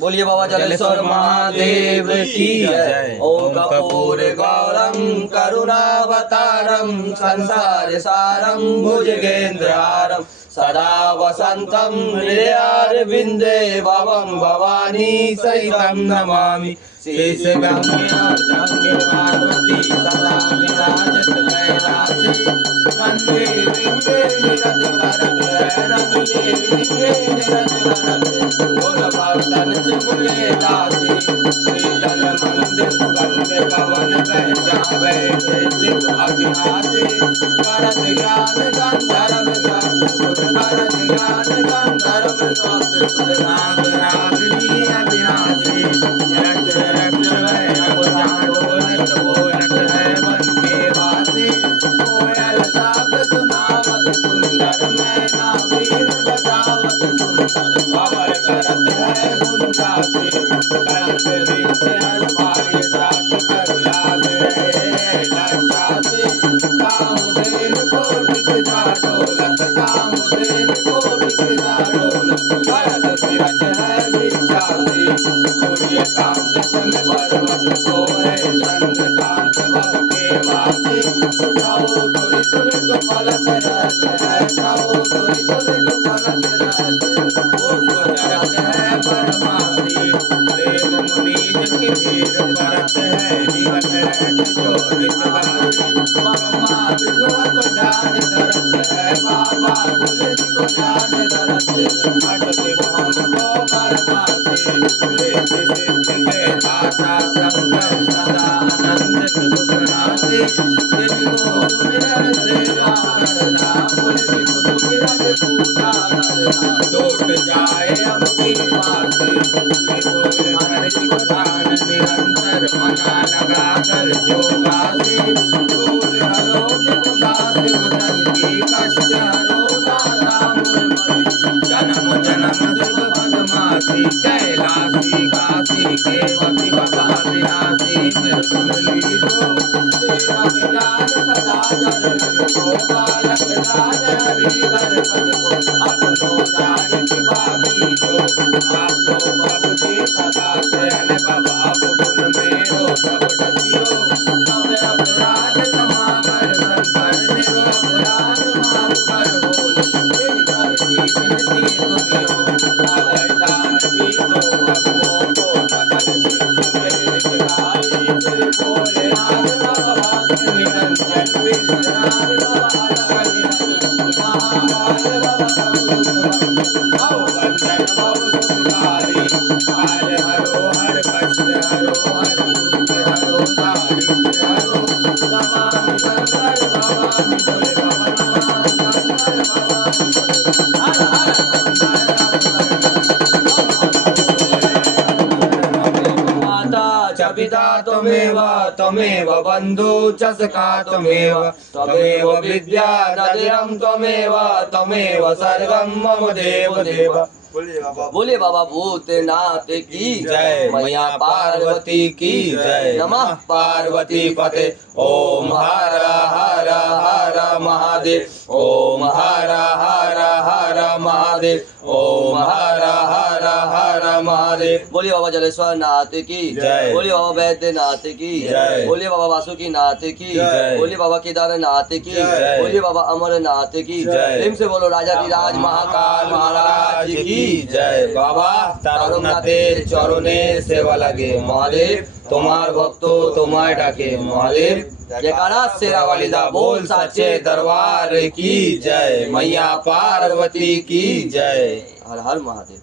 बोलिए बाबा जलेश्वर महादेव की जय। ओम कपूर गौरम करुणावतारम संसार सारम भुजगेन्द्रहारम सदा वसंतम हृदयारविंदे भवम भवानी सहितं नमामि। शेष गंगे पार्वती सदा विराजत कैलासे वंदे विंदे निरत करत रंगे विंदे निरत करत बोल भक्तन सिमरे दासी शीतल मंद सुगंध कवन पहचावे शिव अविनाशी करत ज्ञान गंधर्व सुर करत ज्ञान गंधर्व सुर नाग रागिनी अविनाशी रक्ष रक्ष भय बोलत बोलत है मन के वासी कोयल साब सुनावत सुंदर मैना वीर बजावत सुंदर कमर करत है गुंजासी कल्प वृक्ष हर पाए जात कर लाग रहे लज्जासी कामधेनु को टिक जा डोलत कामधेनु को टिक जा डोलत करत फिरत है वृक्षासी सूर्यकांत समय पर्वत सोहे चंद्रकांत भव के वासी जाओ तुरि तुरि तो फलत रहत है जाओ तुरि तुरि तो फलत रहत उसको चरत है परमासी देव मुनीज की भीड़ परत है जीवन रहत जो नितवासी ब्रह्मा विष्णु को ध्यान धरत है बाबा बुलंद को ध्यान धरत अट शिव हमको परमासी सिद्धि सिद्धि के दाता शंकर सदा आनंद सुखनासी जिनको सुमिरन सेवा करना बुलंद को सुमिरन पूजा करना टूट जाए अब की मासी हरि को ध्यान निरंतर मना लगा कर योगासी दूर हरो उदास उदन की कष्ट हरो दाता मुरमरी जन्म जन्म शिव बदमासी कैलासी काशी केवती बाबा विनाशी निर्गुण लीजो तेरा ज्ञान सदा जनन को बालक दान हरि दर्शन को अपनो जान की बाबी जो आपको बाबू जी सदा शयन बाबा गुण मेरो सब डचियो सब अपराध क्षमा कर संकर निरो अपराध माफ कर बोल तेरी करती जिनकी सुनियो अगर दान दी तो अब मोको सकल शिव मेरे दिखाई सिर भोले नाथ बाबा के निरंजन विश्वनाथ बाबा अलग निरंजन महाकाल बाबा सब आओ बंधन बहु सुखकारी काल हरो हर कष्ट हरो हर दुख हरो दारिद्र्य हरो नमामि शंकर नमामि भोले बाबा नमामि शंकर भवानी भोले हर हर शंकर माता च पिता त्वमेव त्वमेव बन्धु च सखा त्वमेव त्वमेव विद्या नदिरं त्वमेव त्वमेव सर्वं मम देव देव। बोले बाबा भूतनाथ की जय मैया पार्वती की जय नमः पार्वती पते ओम हर हर हर महादेव ओम हर हर हर महादेव ओम हर हर हर महादेव। बोलिए बाबा जलेश्वर नाथ की जय बोलिए बाबा वैद्यनाथ की जय बोलिए बाबा वासुकी नाथ की जय बोलिए बाबा केदारनाथ की जय बोलिए बाबा अमरनाथ की जय प्रेम से बोलो राजाधिराज महाकाल महाराज की जय। बाबा तारुनाथेर चरणे सेवा लागे महादेव तुम्हार भक्तो तुम्हारे डाके महादेव जयकारा शेरावाली दा बोल साचे दरबार की जय मैया पार्वती की जय। हर हर महादेव।